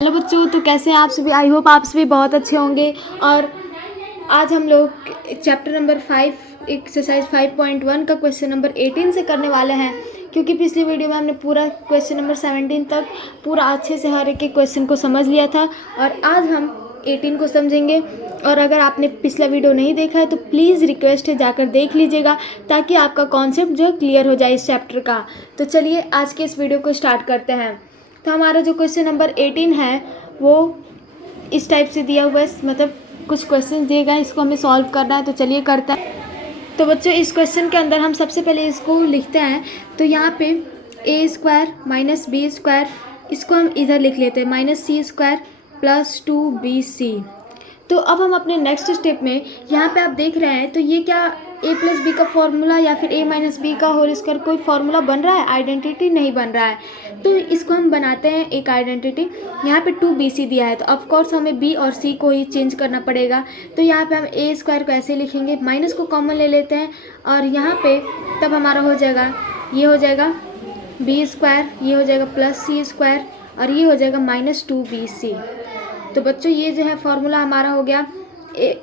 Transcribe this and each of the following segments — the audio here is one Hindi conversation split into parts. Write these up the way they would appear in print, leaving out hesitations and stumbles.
हेलो बच्चों, तो कैसे हैं आप सभी। आई होप आप सभी बहुत अच्छे होंगे। और आज हम लोग चैप्टर नंबर 5 एक्सरसाइज 5.1 का क्वेश्चन नंबर 18 से करने वाले हैं, क्योंकि पिछली वीडियो में हमने पूरा क्वेश्चन नंबर 17 तक पूरा अच्छे से हर एक क्वेश्चन को समझ लिया था। और आज हम 18 को समझेंगे। और अगर आपने पिछला वीडियो नहीं देखा है तो प्लीज़ रिक्वेस्ट है जाकर देख लीजिएगा, ताकि आपका कॉन्सेप्ट जो क्लियर हो जाए इस चैप्टर का। तो चलिए आज के इस वीडियो को स्टार्ट करते हैं। तो हमारा जो क्वेश्चन नंबर 18 है वो इस टाइप से दिया हुआ है, मतलब कुछ क्वेश्चन दिए गए हैं, इसको हमें सॉल्व करना है। तो चलिए करते हैं। तो बच्चों, इस क्वेश्चन के अंदर हम सबसे पहले इसको लिखते हैं। तो यहाँ पे ए स्क्वायर माइनस बी स्क्वायर, इसको हम इधर लिख लेते हैं माइनस सी स्क्वायर प्लस 2bc। तो अब हम अपने नेक्स्ट स्टेप में यहाँ पे आप देख रहे हैं, तो ये क्या a प्लस बी का फॉर्मूला या फिर a माइनस बी का होल स्क्वायर कोई फॉर्मूला बन रहा है, आइडेंटिटी नहीं बन रहा है। तो इसको हम बनाते हैं एक आइडेंटिटी। यहाँ पे 2bc दिया है, तो ऑफकोर्स हमें b और c को ही चेंज करना पड़ेगा। तो यहाँ पे हम a स्क्वायर को ऐसे लिखेंगे, माइनस को कॉमन ले लेते हैं और यहाँ पे तब हमारा हो जाएगा, ये हो जाएगा b स्क्वायर, ये हो जाएगा प्लस c स्क्वायर और ये हो जाएगा माइनस 2bc। तो बच्चों ये जो है फॉर्मूला हमारा हो गया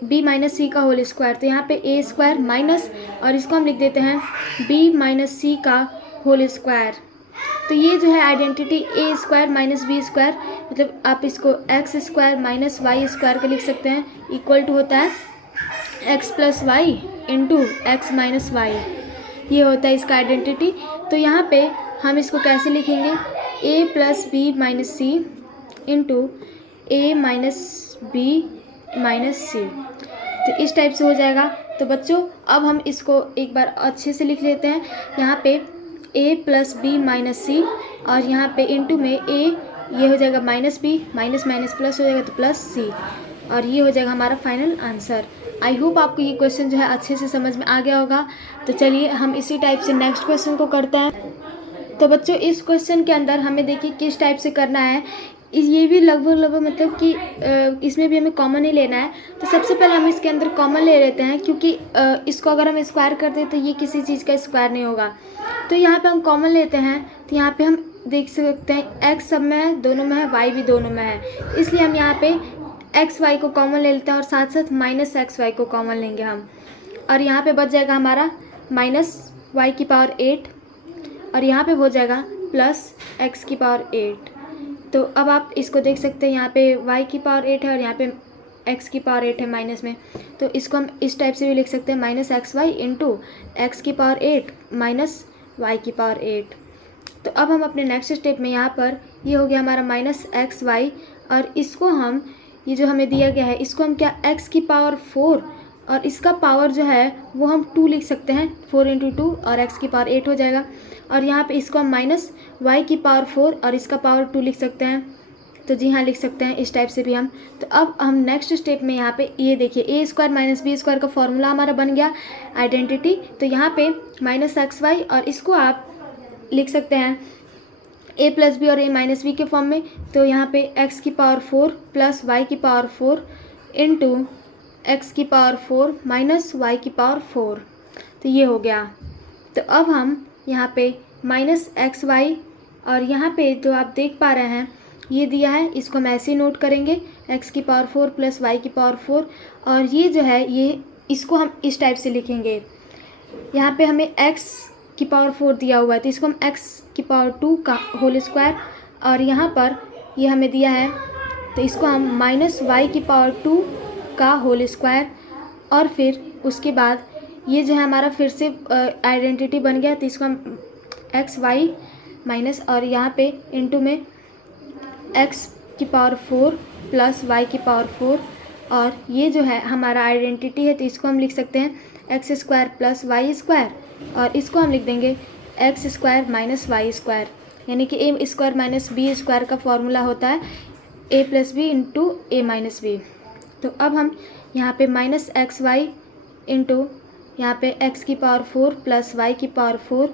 बी माइनस सी का होल स्क्वायर। तो यहाँ पे ए स्क्वायर माइनस और इसको हम लिख देते हैं बी माइनस सी का होल स्क्वायर। तो ये जो है identity a square minus b square, मतलब आप इसको x square minus y square का लिख सकते हैं, इक्वल टू होता है x plus y into x minus y. ये होता है इसका आइडेंटिटी। तो यहाँ पे हम इसको कैसे लिखेंगे, ए plus b minus C into a minus b minus सी। तो इस टाइप से हो जाएगा। तो बच्चों अब हम इसको एक बार अच्छे से लिख लेते हैं। यहाँ पे a plus b minus c और यहाँ पे इंटू में a, ये हो जाएगा minus b, minus minus plus हो जाएगा तो प्लस सी, और ये हो जाएगा हमारा फाइनल आंसर। आई होप आपको ये क्वेश्चन जो है अच्छे से समझ में आ गया होगा। तो चलिए हम इसी टाइप से नेक्स्ट क्वेश्चन को करते हैं। तो बच्चों इस क्वेश्चन के अंदर हमें देखिए किस टाइप से करना है। ये भी लगभग मतलब कि इसमें भी हमें कॉमन ही लेना है। तो सबसे पहले हम इसके अंदर कॉमन ले लेते हैं, क्योंकि इसको अगर हम स्क्वायर करते हैं तो ये किसी चीज़ का स्क्वायर नहीं होगा। तो यहाँ पे हम कॉमन लेते हैं। तो यहाँ पे हम देख सकते हैं x सब में है, दोनों में है, y भी दोनों में है, इसलिए हम यहाँ पे एक्स वाई को कॉमन ले लेते हैं और साथ साथ माइनस एक्स वाई को कॉमन लेंगे हम। और यहाँ पर बच जाएगा हमारा माइनस वाई की पावर 8 और यहाँ पे हो जाएगा प्लस एक्स की पावर 8। तो अब आप इसको देख सकते हैं, यहाँ पे y की पावर 8 है और यहाँ पे x की पावर 8 है माइनस में। तो इसको हम इस टाइप से भी लिख सकते हैं minus x y into x की पावर 8 माइनस वाई की पावर 8। तो अब हम अपने नेक्स्ट स्टेप में यहाँ पर ये हो गया हमारा माइनस एक्स वाई, और इसको हम ये जो हमें दिया गया है इसको हम क्या x की पावर 4 और इसका पावर जो है वो हम 2 लिख सकते हैं, 4 इंटू 2 और x की पावर 8 हो जाएगा। और यहाँ पे इसको हम माइनस y की पावर 4 और इसका पावर 2 लिख सकते हैं। तो जी हाँ लिख सकते हैं इस टाइप से भी हम। तो अब हम नेक्स्ट स्टेप में यहाँ पे ये देखिए ए स्क्वायर माइनस बी स्क्वायर का फॉर्मूला हमारा बन गया आइडेंटिटी। तो यहाँ पे माइनस एक्स वाई और इसको आप लिख सकते हैं ए प्लस बी और ए माइनस बी के फॉर्म में। तो यहाँ पे एक्स की पावर 4 प्लस वाई की पावर 4 इंटू एक्स की पावर 4 माइनस वाई की पावर 4। तो ये हो गया। तो अब हम यहाँ पे माइनस एक्स वाई और यहाँ पे जो आप देख पा रहे हैं ये दिया है, इसको हम ऐसे ही नोट करेंगे एक्स की पावर 4 प्लस वाई की पावर 4। और ये जो है ये इसको हम इस टाइप से लिखेंगे। यहाँ पे हमें एक्स की पावर 4 दिया हुआ है, तो इसको हम एक्स की पावर 2 का होल स्क्वायर, और यहाँ पर ये हमें दिया है तो इसको हम माइनस वाई की पावर 2 का होल स्क्वायर। और फिर उसके बाद ये जो है हमारा फिर से आइडेंटिटी बन गया। तो इसको हम एक्स वाई माइनस और यहाँ पे इंटू में एक्स की पावर 4 प्लस वाई की पावर 4, और ये जो है हमारा आइडेंटिटी है। तो इसको हम लिख सकते हैं x square plus y square, और इसको हम लिख देंगे x square minus y square, यानी कि a square minus b square का फॉर्मूला होता है a plus b into a minus b. तो अब हम यहाँ पे माइनस एक्स वाई इंटू यहाँ पे x की पावर 4 प्लस वाई की पावर 4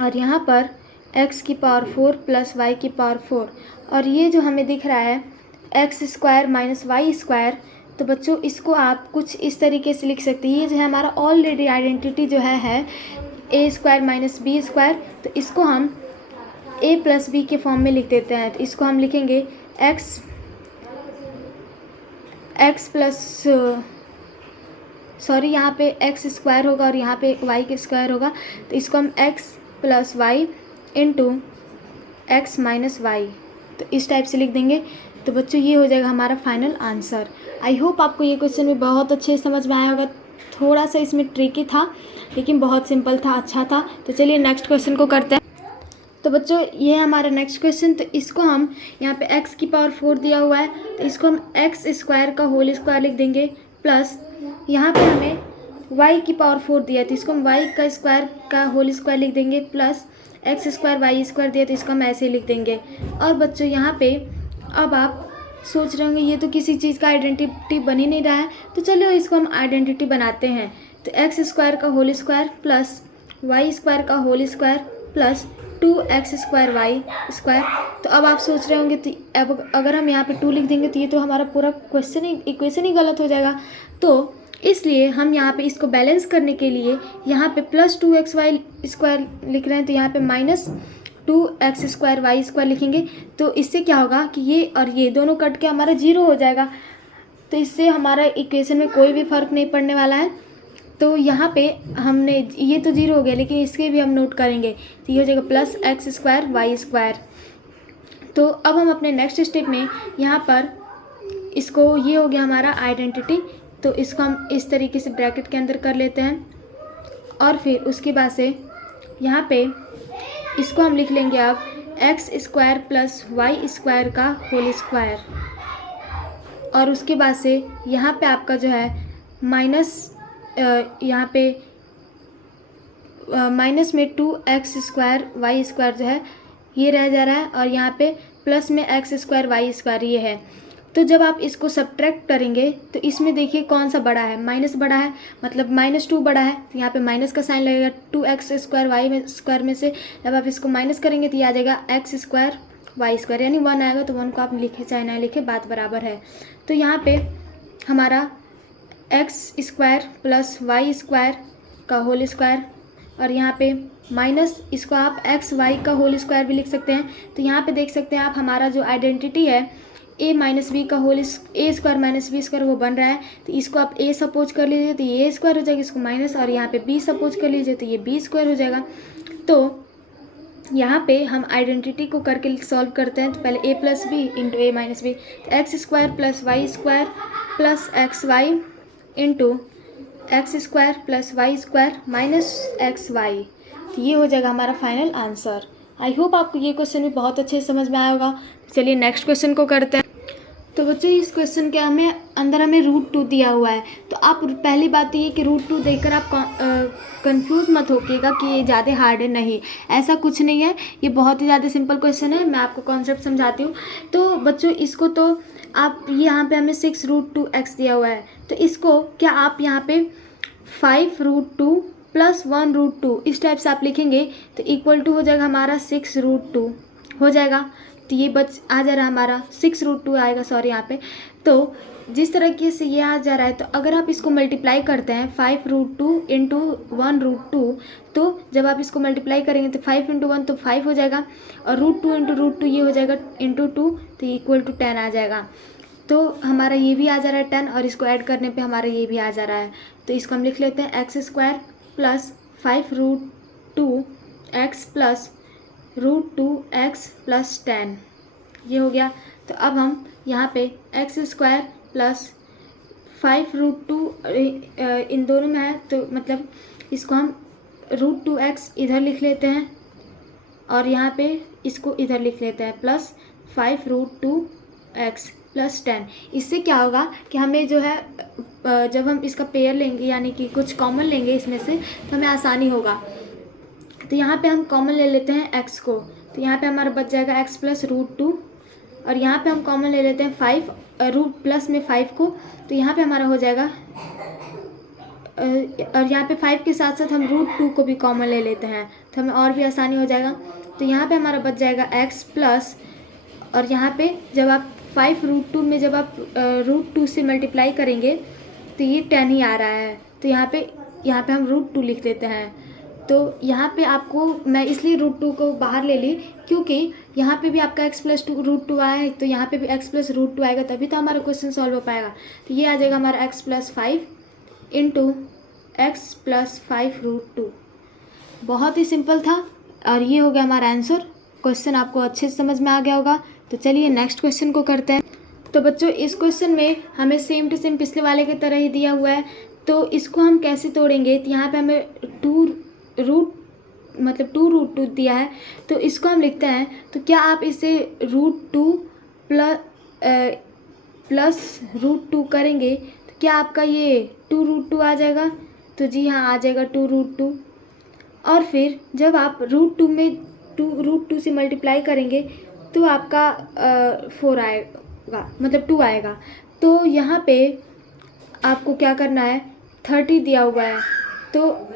और यहाँ पर x की पावर 4 प्लस वाई की पावर 4, और ये जो हमें दिख रहा है x square minus y square. तो बच्चों इसको आप कुछ इस तरीके से लिख सकते हैं। ये जो है हमारा ऑलरेडी आइडेंटिटी जो है ए स्क्वायर माइनस बी स्क्वायर। तो इसको हम ए प्लस बी के फॉर्म में लिख देते हैं। तो इसको हम लिखेंगे एक्स प्लस सॉरी यहाँ पे एक्स स्क्वायर होगा और यहाँ पे वाई के स्क्वायर होगा। तो इसको हम x plus y into x minus y, तो इस टाइप से लिख देंगे। तो बच्चों ये हो जाएगा हमारा फाइनल आंसर। आई होप आपको ये क्वेश्चन भी बहुत अच्छे से समझ में आया होगा। थोड़ा सा इसमें ट्रिकी था लेकिन बहुत सिंपल था, अच्छा था। तो चलिए नेक्स्ट क्वेश्चन को करते हैं। तो बच्चों ये है हमारा नेक्स्ट क्वेश्चन। तो इसको हम यहाँ पे x की पावर 4 दिया हुआ है, तो इसको हम एक्स स्क्वायर का होल स्क्वायर लिख देंगे, प्लस यहाँ पे हमें y की पावर 4 दिया है, तो इसको हम y का स्क्वायर का होल स्क्वायर लिख देंगे, plus x square y square दिया, तो इसको हम ऐसे लिख देंगे। और बच्चों यहाँ पे अब आप सोच रहे होंगे ये तो किसी चीज़ का आइडेंटिटी बन ही नहीं रहा है, तो चलो इसको हम आइडेंटिटी बनाते हैं। तो एक्स स्क्वायर का whole square plus y square का whole square plus 2x square y square. तो अब आप सोच रहे होंगे तो अब अगर हम यहाँ पे 2 लिख देंगे तो ये तो हमारा पूरा इक्वेशन ही गलत हो जाएगा। तो इसलिए हम यहाँ पे इसको बैलेंस करने के लिए यहाँ पे प्लस 2xy स्क्वायर लिख रहे हैं, तो यहाँ पे minus 2x square y square लिखेंगे। तो इससे क्या होगा कि ये और ये दोनों कट के हमारा 0 हो जाएगा। तो इससे हमारा इक्वेशन में कोई भी फ़र्क नहीं पड़ने वाला है। तो यहाँ पे हमने ये तो 0 हो गया, लेकिन इसके भी हम नोट करेंगे, तो ये हो जाएगा plus x square y square. तो अब हम अपने नेक्स्ट स्टेप में यहाँ पर इसको, ये हो गया हमारा आइडेंटिटी, तो इसको हम इस तरीके से ब्रैकेट के अंदर कर लेते हैं। और फिर उसके बाद से यहाँ पे इसको हम लिख लेंगे अब x square plus y square का होल स्क्वायर। और उसके बाद से यहाँ पे आपका जो है माइनस यहाँ पे माइनस में 2x स्क्वायर वाई स्क्वायर जो है ये रह जा रहा है, और यहाँ पे प्लस में एक्स स्क्वायर वाई स्क्वायर ये है। तो जब आप इसको सब्ट्रैक्ट करेंगे तो इसमें देखिए कौन सा बड़ा है, माइनस बड़ा है, मतलब -2 बड़ा है, तो यहाँ पे माइनस का साइन लगेगा 2x स्क्वायर वाई में स्क्वायर में से। जब आप इसको माइनस करेंगे तो ये आ जाएगा एक्स स्क्वायर वाई स्क्वायर, यानी 1 आएगा। तो 1 को आप लिखे चाहे ना लिखे, बात बराबर है। तो यहाँ पे हमारा x square plus y square का होल स्क्वायर, और यहाँ पे माइनस इसको आप एक्स वाई का होल स्क्वायर भी लिख सकते हैं। तो यहाँ पे देख सकते हैं आप हमारा जो आइडेंटिटी है a माइनस बी का होल ए स्क्वायर माइनस बी स्क्वायर वो बन रहा है। तो इसको आप a सपोज कर लीजिए तो ये a स्क्वायर हो जाएगा, इसको माइनस, और यहाँ पे b सपोज कर लीजिए तो ये b स्क्वायर हो जाएगा। तो यहाँ पे हम आइडेंटिटी को करके सॉल्व करते हैं। तो पहले a plus b into a minus b, तो x square plus y square plus x y into x square plus y square minus x y. तो ये हो जाएगा हमारा फाइनल आंसर। आई होप आपको ये क्वेश्चन भी बहुत अच्छे से समझ में आया होगा। चलिए नेक्स्ट क्वेश्चन को करते हैं। तो बच्चों इस क्वेश्चन के अंदर हमें √2 दिया हुआ है। तो आप पहली बात तो ये कि √2 देखकर आप कंफ्यूज मत होइएगा कि ये ज़्यादा हार्ड है, नहीं, ऐसा कुछ नहीं है। ये बहुत ही ज़्यादा सिंपल क्वेश्चन है। मैं आपको कॉन्सेप्ट समझाती हूँ। तो बच्चों इसको तो आप यहाँ पे हमें 6√2x दिया हुआ है, तो इसको क्या आप यहाँ पे 5√2 प्लस 1√2 इस टाइप से आप लिखेंगे तो इक्वल टू हो जाएगा हमारा 6√2 हो जाएगा। तो ये आ जा रहा है हमारा 6√2 आएगा, सॉरी यहाँ पे। तो जिस तरीके से ये आ जा रहा है, तो अगर आप इसको मल्टीप्लाई करते हैं 5√2 इंटू 1√2, तो जब आप इसको मल्टीप्लाई करेंगे तो 5 इंटू 1 तो 5 हो जाएगा, और √2 इंटू √2 ये हो जाएगा इंटू 2, तो इक्वल टू 10 आ जाएगा। तो हमारा ये भी आ जा रहा है 10, और इसको ऐड करने पे हमारा ये भी आ जा रहा है। तो इसको हम लिख लेते हैं x square plus 5√2x plus √2x plus 10, ये हो गया। तो अब हम यहाँ पे एक्स स्क्वायर प्लस 5√2 इन दोनों में है, तो मतलब इसको हम √2x इधर लिख लेते हैं, और यहाँ पे इसको इधर लिख लेते हैं, प्लस 5√2x प्लस 10। इससे क्या होगा कि हमें जो है जब हम इसका पेयर लेंगे, यानी कि कुछ कॉमन लेंगे इसमें से, तो हमें आसानी होगा। तो यहाँ पे हम कॉमन ले लेते हैं x को, तो यहाँ पे हमारा बच जाएगा x प्लस √2, और यहाँ पे हम कॉमन ले लेते हैं 5 रूट प्लस में 5 को, तो यहाँ पे हमारा हो जाएगा, और यहाँ पे 5 के साथ साथ हम √2 को भी कॉमन ले लेते हैं, तो हमें और भी आसानी हो जाएगा। तो यहाँ पे हमारा बच जाएगा x प्लस, और यहाँ पे जब आप 5√2 में जब आप √2 से मल्टीप्लाई करेंगे तो ये 10 ही आ रहा है, तो यहाँ पे हम √2 लिख देते हैं, तो यहाँ पे आपको मैं इसलिए √2 को बाहर ले ली क्योंकि यहाँ पे भी आपका x+2 आया है, तो यहाँ पे भी x+√2 आएगा, तभी तो हमारा क्वेश्चन सॉल्व हो पाएगा। तो ये आ जाएगा हमारा x+5 इंटू x+5√2। बहुत ही सिंपल था और ये हो गया हमारा आंसर। क्वेश्चन आपको अच्छे से समझ में आ गया होगा। तो चलिए नेक्स्ट क्वेश्चन को करते हैं। तो बच्चों इस क्वेश्चन में हमें सेम टू सेम पिछले वाले की तरह ही दिया हुआ है, तो इसको हम कैसे तोड़ेंगे। तो यहाँ पे हमें 2√2 दिया है, तो इसको हम लिखते हैं। तो क्या आप इसे √2 प्लस √2 करेंगे तो क्या आपका ये 2√2 आ जाएगा। तो जी हाँ, आ जाएगा 2√2। और फिर जब आप √2 में √2 से मल्टीप्लाई करेंगे तो आपका 4 आएगा, मतलब 2 आएगा। तो यहाँ पे आपको क्या करना है, 30 दिया हुआ है, तो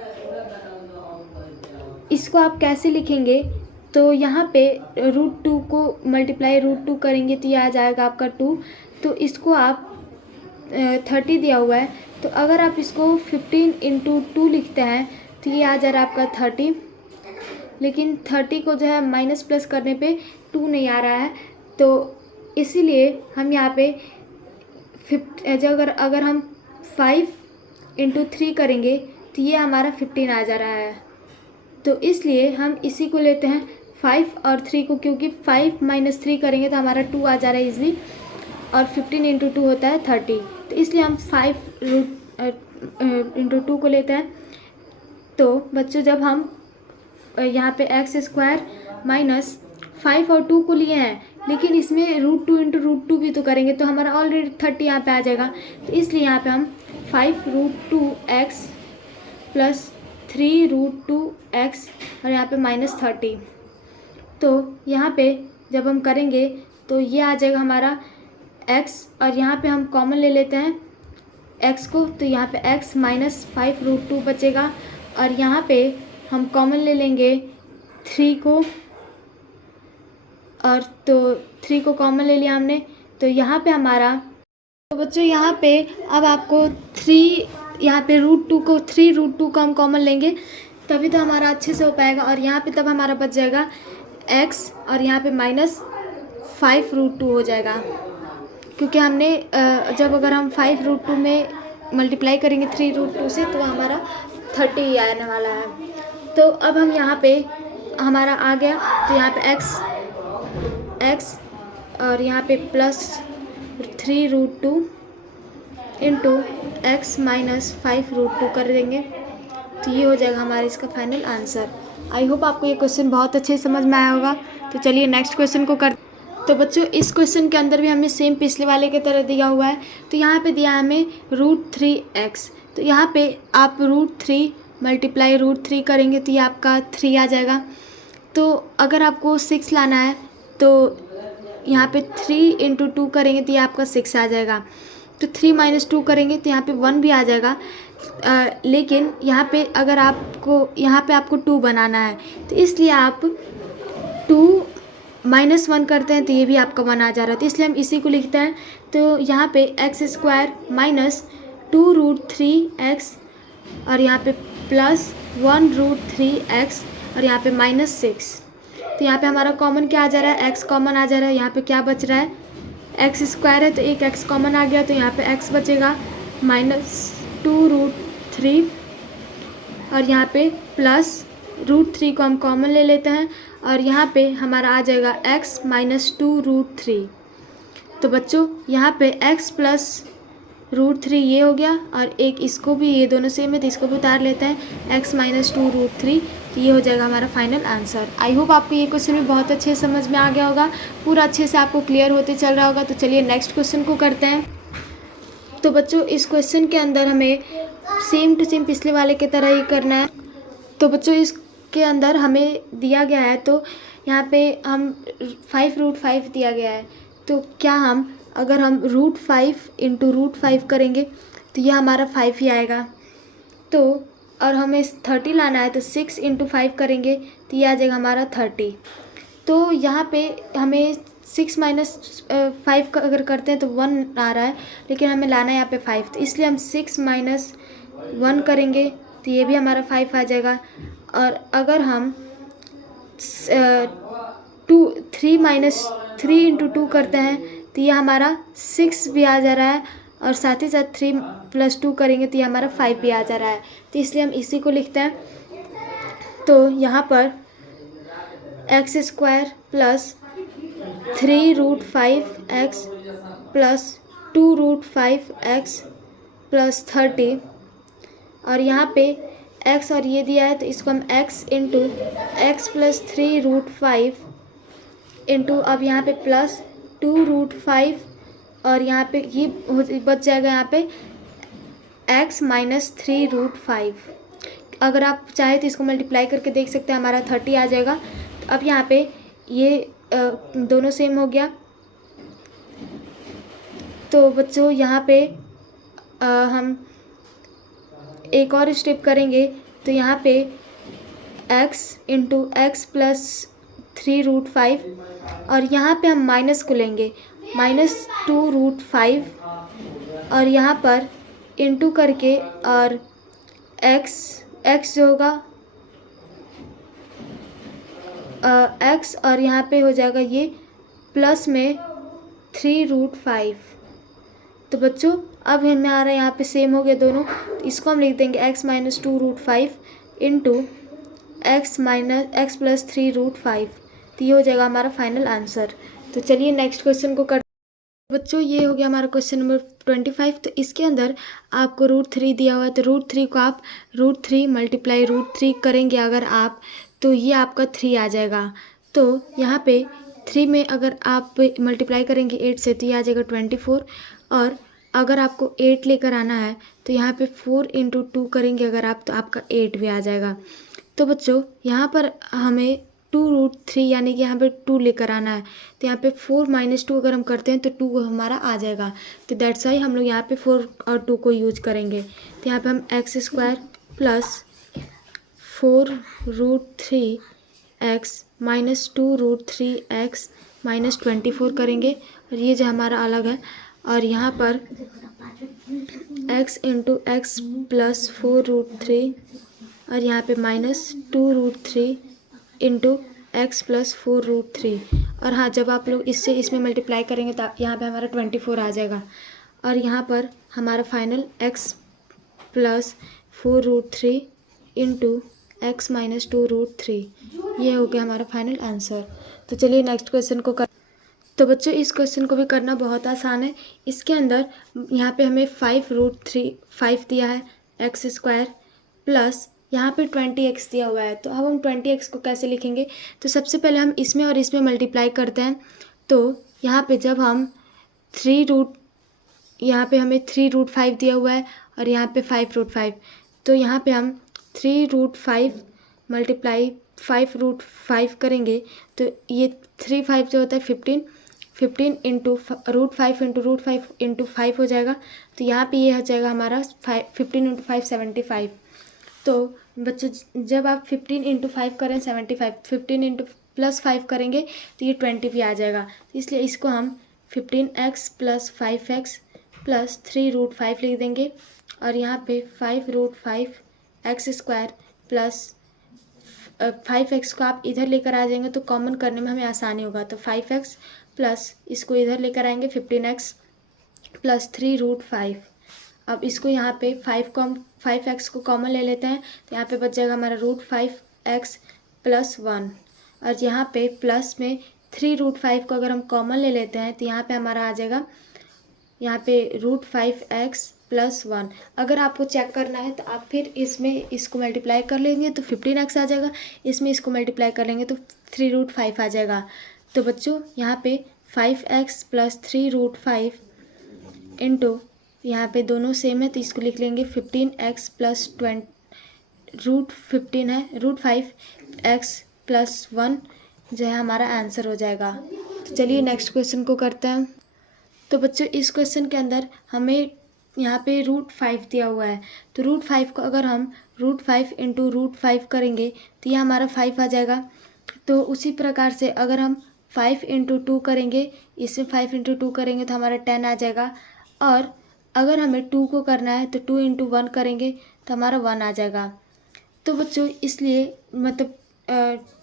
इसको आप कैसे लिखेंगे। तो यहाँ पे √2 को मल्टीप्लाई √2 करेंगे तो ये आ जाएगा आपका 2। तो इसको आप 30 दिया हुआ है, तो अगर आप इसको 15 × 2 लिखते हैं तो ये आ जा रहा है आपका 30। लेकिन 30 को जो है माइनस प्लस करने पे 2 नहीं आ रहा है, तो इसीलिए हम यहाँ पे अगर हम 5 × 3 करेंगे तो ये हमारा 15 आ जा रहा है। तो इसलिए हम इसी को लेते हैं 5 और 3 को, क्योंकि 5 - 3 करेंगे तो हमारा 2 आ जा रहा है इजली, और 15 × 2 होता है 30। तो इसलिए हम 5 × 2 को लेते हैं। तो बच्चों जब हम यहाँ पे x² - 5 और 2 को लिए हैं, लेकिन इसमें √2 × √2 भी तो करेंगे तो हमारा ऑलरेडी 30 यहाँ पे आ जाएगा। तो इसलिए यहाँ पे हम 5√2x + 3√2x और यहाँ पे -30। तो यहाँ पे जब हम करेंगे तो ये आ जाएगा हमारा x, और यहाँ पे हम कॉमन ले लेते हैं x को, तो यहाँ पे x - 5√2 बचेगा। और यहाँ पे हम कॉमन ले लेंगे 3 को, और तो 3 को कॉमन ले लिया हमने, तो यहाँ पे हमारा, तो बच्चों यहाँ पे अब आपको 3 यहाँ पे √2 को 3√2 को हम कॉमन लेंगे तभी तो हमारा अच्छे से हो पाएगा। और यहाँ पे तब हमारा बच जाएगा x, और यहाँ पे -5√2 हो जाएगा, क्योंकि हमने जब अगर हम 5√2 में मल्टीप्लाई करेंगे 3√2 से तो हमारा 30 ही आने वाला है। तो अब हम यहाँ पे हमारा आ गया, तो यहाँ पे x और यहाँ पे +3√2 × x - 5√2 कर देंगे, तो ये हो जाएगा हमारा इसका फाइनल आंसर। आई होप आपको ये क्वेश्चन बहुत अच्छे से समझ में आया होगा। तो चलिए नेक्स्ट क्वेश्चन को कर। तो बच्चों इस क्वेश्चन के अंदर भी हमें सेम पिछले वाले की तरह दिया हुआ है। तो यहाँ पे दिया है हमें √3x, तो यहाँ पे आप √3 × √3 करेंगे तो ये आपका 3 आ जाएगा। तो अगर आपको 6 लाना है तो यहाँ पे 3 × 2 करेंगे तो ये आपका 6 आ जाएगा। तो 3 - 2 करेंगे तो यहाँ पे 1 भी आ जाएगा। लेकिन यहाँ पे अगर आपको 2 बनाना है तो इसलिए आप 2 - 1 करते हैं तो ये भी आपका 1 आ जा रहा है, तो इसलिए हम इसी को लिखते हैं। तो यहाँ पे x² - 2√3x और यहाँ पे +1√3x और यहाँ पे -6। तो यहाँ पे हमारा कॉमन क्या आ जा रहा है, x कॉमन आ जा रहा है। यहाँ पे क्या बच रहा है, x² है तो एक x कॉमन आ गया, तो यहाँ पे x बचेगा -2√3 और यहाँ पे +√3 को हम कॉमन ले लेते हैं, और यहाँ पे हमारा आ जाएगा x - 2√3। तो बच्चों यहाँ पे x +√3 ये हो गया, और एक इसको भी, ये दोनों सेम है तो इसको भी उतार लेते हैं, x - 2√3। तो ये हो जाएगा हमारा फाइनल आंसर। आई होप आपको ये क्वेश्चन भी बहुत अच्छे से समझ में आ गया होगा, पूरा अच्छे से आपको क्लियर होते चल रहा होगा। तो चलिए नेक्स्ट क्वेश्चन को करते हैं। तो बच्चों इस क्वेश्चन के अंदर हमें सेम टू सेम पिछले वाले की तरह ही करना है। तो बच्चों इसके अंदर हमें दिया गया है, तो यहाँ पे हम 5√5 दिया गया है, तो क्या हम अगर हम √5 × √5 करेंगे तो यह हमारा 5 ही आएगा। तो और हमें 30 लाना है तो 6 × 5 करेंगे तो यह आ जाएगा हमारा 30। तो यहाँ पे हमें 6 - 5 का अगर करते हैं तो 1 आ रहा है, लेकिन हमें लाना है यहाँ पे 5, तो इसलिए हम 6 - 1 करेंगे तो ये भी हमारा 5 आ जाएगा। और अगर हम 3 इंटू 2 करते हैं तो ये हमारा 6 भी आ जा रहा है, और साथ ही साथ 3 + 2 करेंगे तो ये हमारा 5 भी आ जा रहा है। तो इसलिए हम इसी को लिखते हैं। तो यहाँ पर x² + 3√5x + 2√5x + 30, और यहाँ पे x और ये दिया है तो इसको हम x इंटू x + 3√5 इंटू, अब यहाँ पे प्लस 2√5, और यहाँ पे ये बच जाएगा यहाँ पे x - 3√5। अगर आप चाहे तो इसको मल्टीप्लाई करके देख सकते हैं, हमारा 30 आ जाएगा। तो अब यहाँ पे ये दोनों सेम हो गया। तो बच्चों यहाँ पे हम एक और स्टेप करेंगे। तो यहाँ पे x इंटू x + 3√5, और यहाँ पे हम माइनस को लेंगे, -2√5, और यहाँ पर इंटू करके, और x जो होगा x, और यहाँ पे हो जाएगा ये प्लस में 3√5। तो बच्चों अब हमें आ रहा है यहाँ पे सेम हो गया दोनों, तो इसको हम लिख देंगे x - 2√5 इंटू x + 3√5। तो ये हो जाएगा हमारा फाइनल आंसर। तो चलिए नेक्स्ट क्वेश्चन को कर। बच्चों ये हो गया हमारा क्वेश्चन नंबर 25। तो इसके अंदर आपको √3 दिया हुआ है, तो √3 को आप √3 × √3 करेंगे अगर आप, तो ये आपका 3 आ जाएगा। तो यहाँ पे 3 में अगर आप मल्टीप्लाई करेंगे 8 से तो ये आ जाएगा 24, और अगर आपको 8 लेकर आना है तो यहाँ पे 4 × 2 करेंगे अगर आप, तो आपका 8 भी आ जाएगा। तो बच्चों यहाँ पर हमें 2√3 यानी कि यहाँ पे 2 लेकर आना है। तो यहाँ पे 4 - 2 अगर हम करते हैं तो 2 हमारा आ जाएगा। तो दैट्स वाई हम लोग यहाँ पे 4 और 2 को यूज करेंगे। तो यहाँ पे हम x² + 4√3x - 2√3x - 24 करेंगे, और ये जो हमारा अलग है। और यहाँ पर x इंटू x + 4√3, और यहाँ पे -2√3 इंटू x + 4√3। और हाँ, जब आप लोग इससे इसमें मल्टीप्लाई करेंगे तो यहाँ पे हमारा 24 आ जाएगा। और यहाँ पर हमारा फाइनल x + 4√3 इंटू x - 2√3, ये हो गया हमारा फाइनल आंसर। तो चलिए नेक्स्ट क्वेश्चन को कर। तो बच्चों इस क्वेश्चन को भी करना बहुत आसान है। इसके अंदर यहाँ पे हमें 5 दिया है x² प्लस यहाँ पे 20x दिया हुआ है। तो अब हम 20x को कैसे लिखेंगे? तो सबसे पहले हम इसमें और इसमें मल्टीप्लाई करते हैं। तो यहाँ पे जब हम यहाँ पे हमें 3√5 दिया हुआ है और यहाँ पे 5√5, तो यहाँ पे हम 3√5 × 5√5 करेंगे। तो ये 3×5 जो होता है 15 इंटू √5 इंटू √5 इंटू 5 हो जाएगा। तो यहाँ पे ये हो जाएगा हमारा 15 × 5 75। तो बच्चों जब आप 15 × 5 करें 75, 15 इंटू +5 करेंगे तो ये 20 भी आ जाएगा। तो इसलिए इसको हम 15x + 5x + 3√5 लिख देंगे, और यहाँ पे 5√5x² प्लस 5x को आप इधर लेकर आ जाएंगे तो कॉमन करने में हमें आसानी होगा। तो 5x प्लस इसको इधर लेकर आएंगे 15x + 3√5। अब इसको यहाँ पे 5x को कॉमन ले लेते हैं, तो यहाँ पे बच जाएगा हमारा √5x + 1, और यहाँ पे प्लस में 3√5 को अगर हम कॉमन ले लेते हैं तो यहाँ पे हमारा आ जाएगा यहाँ पे √5x + 1। अगर आपको चेक करना है तो आप फिर इसमें इसको मल्टीप्लाई कर लेंगे तो 15x आ जाएगा, इसमें इसको मल्टीप्लाई कर लेंगे तो 3√5 आ जाएगा। तो बच्चों यहाँ पे 5x + 3√5 इंटू यहाँ पे दोनों सेम है तो इसको लिख लेंगे 15x + 20 √15 है, √5x + 1 जो है हमारा आंसर हो जाएगा। तो चलिए नेक्स्ट क्वेश्चन को करते हैं। तो बच्चों इस क्वेश्चन के अंदर हमें यहाँ पे √5 दिया हुआ है। तो √5 को अगर हम √5 इंटू √5 करेंगे तो ये हमारा 5 आ जाएगा। तो उसी प्रकार से अगर हम 5 × 2 करेंगे, इसमें 5 × 2 करेंगे तो हमारा 10 आ जाएगा। और अगर हमें 2 को करना है तो 2 × 1 करेंगे तो हमारा 1 आ जाएगा। तो बच्चों इसलिए मतलब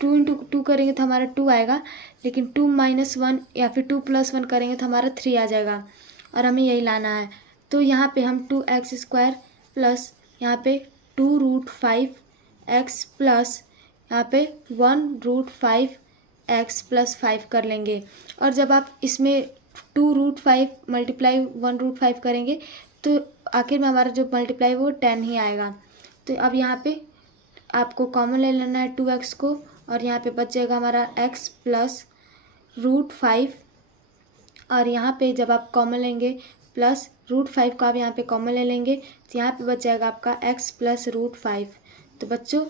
2 × 2 करेंगे तो हमारा 2 आएगा, लेकिन 2 - 1 या फिर 2 + 1 करेंगे तो हमारा 3 आ जाएगा, और हमें यही लाना है। तो यहाँ पे हम 2x² प्लस यहाँ पे 2√5x प्लस यहाँ पे 1√5x + 5 कर लेंगे। और जब आप इसमें 2√5 × 1√5 करेंगे तो आखिर में हमारा जो मल्टीप्लाई वो 10 ही आएगा। तो अब यहाँ पे आपको कॉमन ले लेना है 2x को, और यहाँ पे बच जाएगा हमारा x + √5, और यहाँ पे जब आप कॉमन लेंगे प्लस √5 का आप यहाँ पे कॉमन ले लेंगे तो यहाँ पे बच जाएगा आपका x + √5। तो बच्चों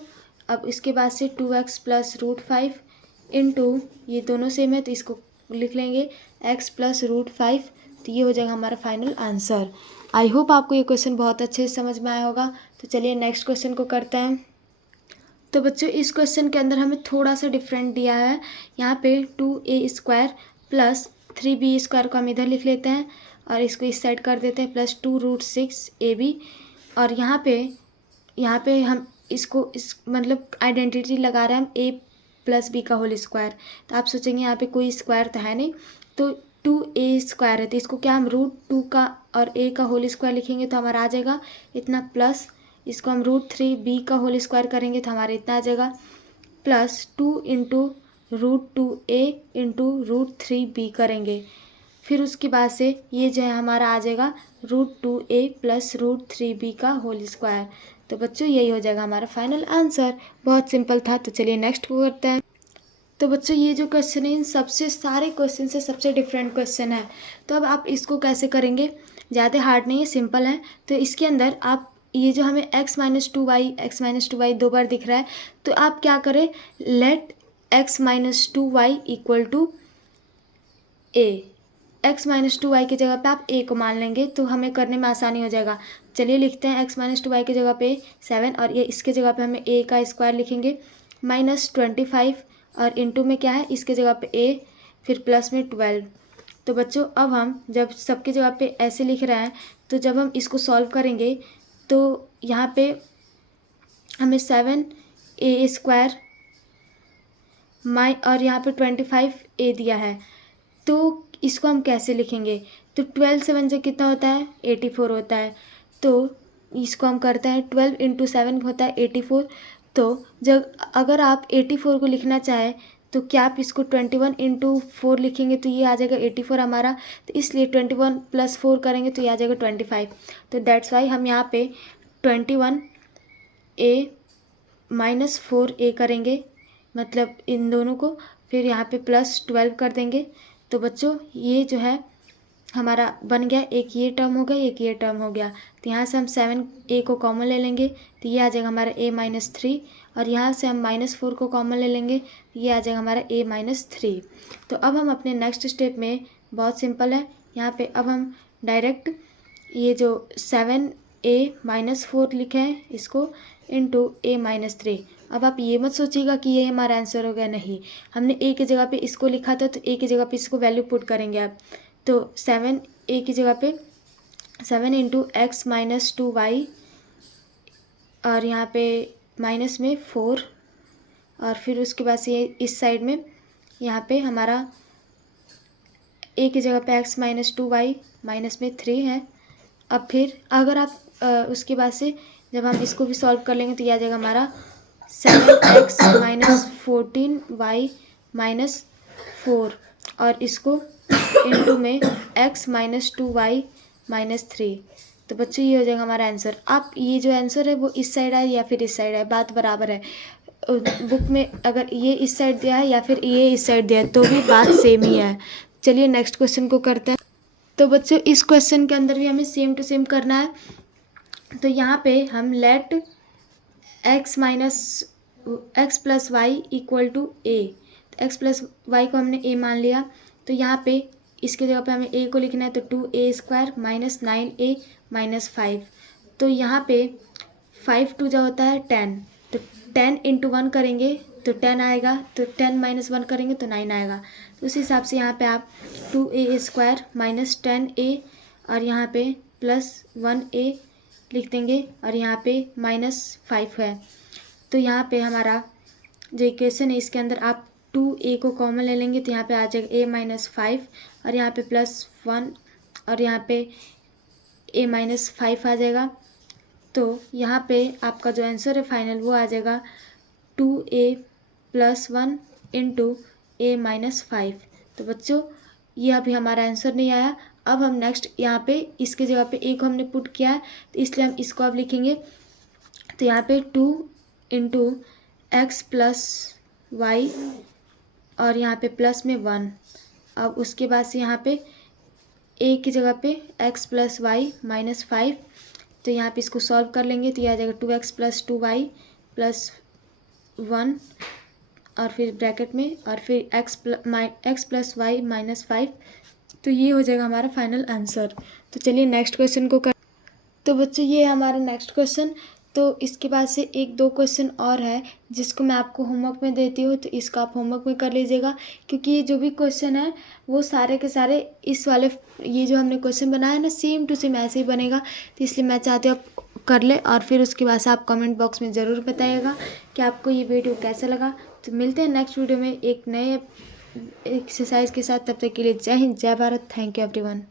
अब इसके बाद से 2x + √5 इंटू ये दोनों सेम है तो इसको लिख लेंगे x + √5। तो ये हो जाएगा हमारा फाइनल आंसर। आई होप आपको ये क्वेश्चन बहुत अच्छे से समझ में आया होगा। तो चलिए नेक्स्ट क्वेश्चन को करते हैं। तो बच्चों इस क्वेश्चन के अंदर हमें थोड़ा सा डिफरेंट दिया है। यहाँ पे 2a² प्लस 3b² को हम इधर लिख लेते हैं और इसको इस साइड कर देते हैं, प्लस 2√6ab। और यहाँ पे हम इसको इस मतलब आइडेंटिटी लगा रहे हैं हम a + b का होल स्क्वायर। तो आप सोचेंगे यहाँ पे कोई स्क्वायर तो है नहीं, तो 2a² है तो इसको क्या हम √2 का और a का होल स्क्वायर लिखेंगे तो हमारा आ जाएगा इतना, प्लस इसको हम √3b का होल स्क्वायर करेंगे तो हमारा इतना आ जाएगा, प्लस 2 × √2a × √3b करेंगे। फिर उसके बाद से ये जो है हमारा आ जाएगा √2a + √3b का होल स्क्वायर। तो बच्चों यही हो जाएगा हमारा फाइनल आंसर। बहुत सिंपल था। तो चलिए नेक्स्ट को करते हैं। तो बच्चों ये जो क्वेश्चन है इन सबसे सारे क्वेश्चन से सबसे डिफरेंट क्वेश्चन है। तो अब आप इसको कैसे करेंगे, ज़्यादा हार्ड नहीं है, सिंपल है। तो इसके अंदर आप ये जो हमें x - 2y 2 बार दिख रहा है, तो आप क्या करें, late x - 2y = a। x - 2y की जगह पे आप a को मान लेंगे तो हमें करने में आसानी हो जाएगा। चलिए लिखते हैं x - 2y की जगह पे 7, और ये इसके जगह पे हमें a का स्क्वायर लिखेंगे -25, और इंटू में क्या है इसके जगह पे a, फिर प्लस में 12। तो बच्चों अब हम जब सबकी जगह पे ऐसे लिख रहे हैं तो जब हम इसको सॉल्व करेंगे तो यहाँ पे हमें 7a² और यहाँ पे 25a दिया है, तो इसको हम कैसे लिखेंगे। तो 12 से 1 से कितना होता है 84 होता है। तो इसको हम करते हैं 12 × 7 होता है 84। तो जब अगर आप 84 को लिखना चाहें तो क्या आप इसको 21 × 4 लिखेंगे तो ये आ जाएगा 84 हमारा। तो इसलिए 21 + 4 करेंगे तो ये आ जाएगा 25। तो दैट्स वाई हम यहाँ पे 21a - 4a करेंगे, मतलब इन दोनों को, फिर यहाँ पे प्लस 12 कर देंगे। तो बच्चों ये जो है हमारा बन गया, एक ये टर्म हो गया, एक ये टर्म हो गया। तो यहाँ से हम 7a को कॉमन ले लेंगे तो ये आ जाएगा हमारा a - 3, और यहाँ से हम -4 को कॉमन ले लेंगे तो ये आ जाएगा हमारा a - 3। तो अब हम अपने नेक्स्ट स्टेप में, बहुत सिंपल है, यहाँ पे अब हम डायरेक्ट ये जो 7a - 4 लिखे हैं इसको इंटू a - 3। अब आप ये मत सोचिएगा कि ये हमारा आंसर हो गया, नहीं, हमने a की जगह पे इसको लिखा था तो a की जगह पे इसको वैल्यू पुट करेंगे आप। तो 7a की जगह पे 7 × x - 2y, और यहाँ पे माइनस में 4, और फिर उसके बाद से ये इस साइड में यहाँ पे हमारा a की जगह पे x - 2y माइनस में 3 है। अब फिर अगर आप उसके बाद से जब हम इसको भी सॉल्व कर लेंगे तो ये आ जाएगा हमारा 7x - 14y -4, और इसको इंटू में x - 2y -3। तो बच्चों ये हो जाएगा हमारा आंसर। आप ये जो आंसर है वो इस साइड है या फिर इस साइड है, बात बराबर है। बुक में अगर ये इस साइड दिया है या फिर ये इस साइड दिया है तो भी बात सेम ही है। चलिए नेक्स्ट क्वेश्चन को करते हैं। तो बच्चों इस क्वेश्चन के अंदर भी हमें सेम टू सेम करना है। तो यहाँ पे हम late x + y = a, x + y को हमने a मान लिया। तो यहाँ पे इसके जगह पे हमें a को लिखना है तो 2a² - 9a - 5। तो यहाँ पे 5 × 2 जो होता है 10, तो 10 × 1 करेंगे तो 10 आएगा, तो 10 - 1 करेंगे तो 9 आएगा। तो उस हिसाब से यहाँ पे आप 2a² - 10a और यहाँ पे +1a लिख देंगे, और यहाँ पे -5 है। तो यहाँ पे हमारा जो इक्वेशन है इसके अंदर आप 2a को कॉमन ले लेंगे तो यहाँ पे आ जाएगा a-5 और यहाँ पे +1 और यहाँ पे a-5 आ जाएगा। तो यहाँ पे आपका जो आंसर है फाइनल वो आ जाएगा 2a+1 इंटू a-5। तो बच्चों ये अभी हमारा आंसर नहीं आया। अब हम नेक्स्ट यहाँ पे इसके जगह पे a को हमने पुट किया है तो इसलिए हम इसको अब लिखेंगे। तो यहाँ पे 2 इंटू एक्स प्लस वाई और यहाँ पे प्लस में 1। अब उसके बाद से यहाँ पे a की जगह पे x प्लस वाई -5। तो यहाँ पे इसको सॉल्व कर लेंगे तो ये आ जाएगा 2x प्लस 2y प्लस 1 और फिर ब्रैकेट में और फिर x प्लस वाई -5। तो ये हो जाएगा हमारा फाइनल आंसर। तो चलिए नेक्स्ट क्वेश्चन को कर। तो बच्चों ये है हमारा नेक्स्ट क्वेश्चन। तो इसके बाद से 1-2 क्वेश्चन और है जिसको मैं आपको होमवर्क में देती हूँ, तो इसको आप होमवर्क में कर लीजिएगा क्योंकि ये जो भी क्वेश्चन है वो सारे के सारे इस वाले ये जो हमने क्वेश्चन बनाया है ना सेम टू सेम ऐसे ही बनेगा। तो इसलिए मैं चाहती हूँ आप कर ले और फिर उसके बाद से आप कमेंट बॉक्स में ज़रूर बताइएगा कि आपको ये वीडियो कैसा लगा। तो मिलते हैं नेक्स्ट वीडियो में एक नए एक्सरसाइज के साथ। तब तक के लिए जय हिंद, जय भारत। Thank you everyone.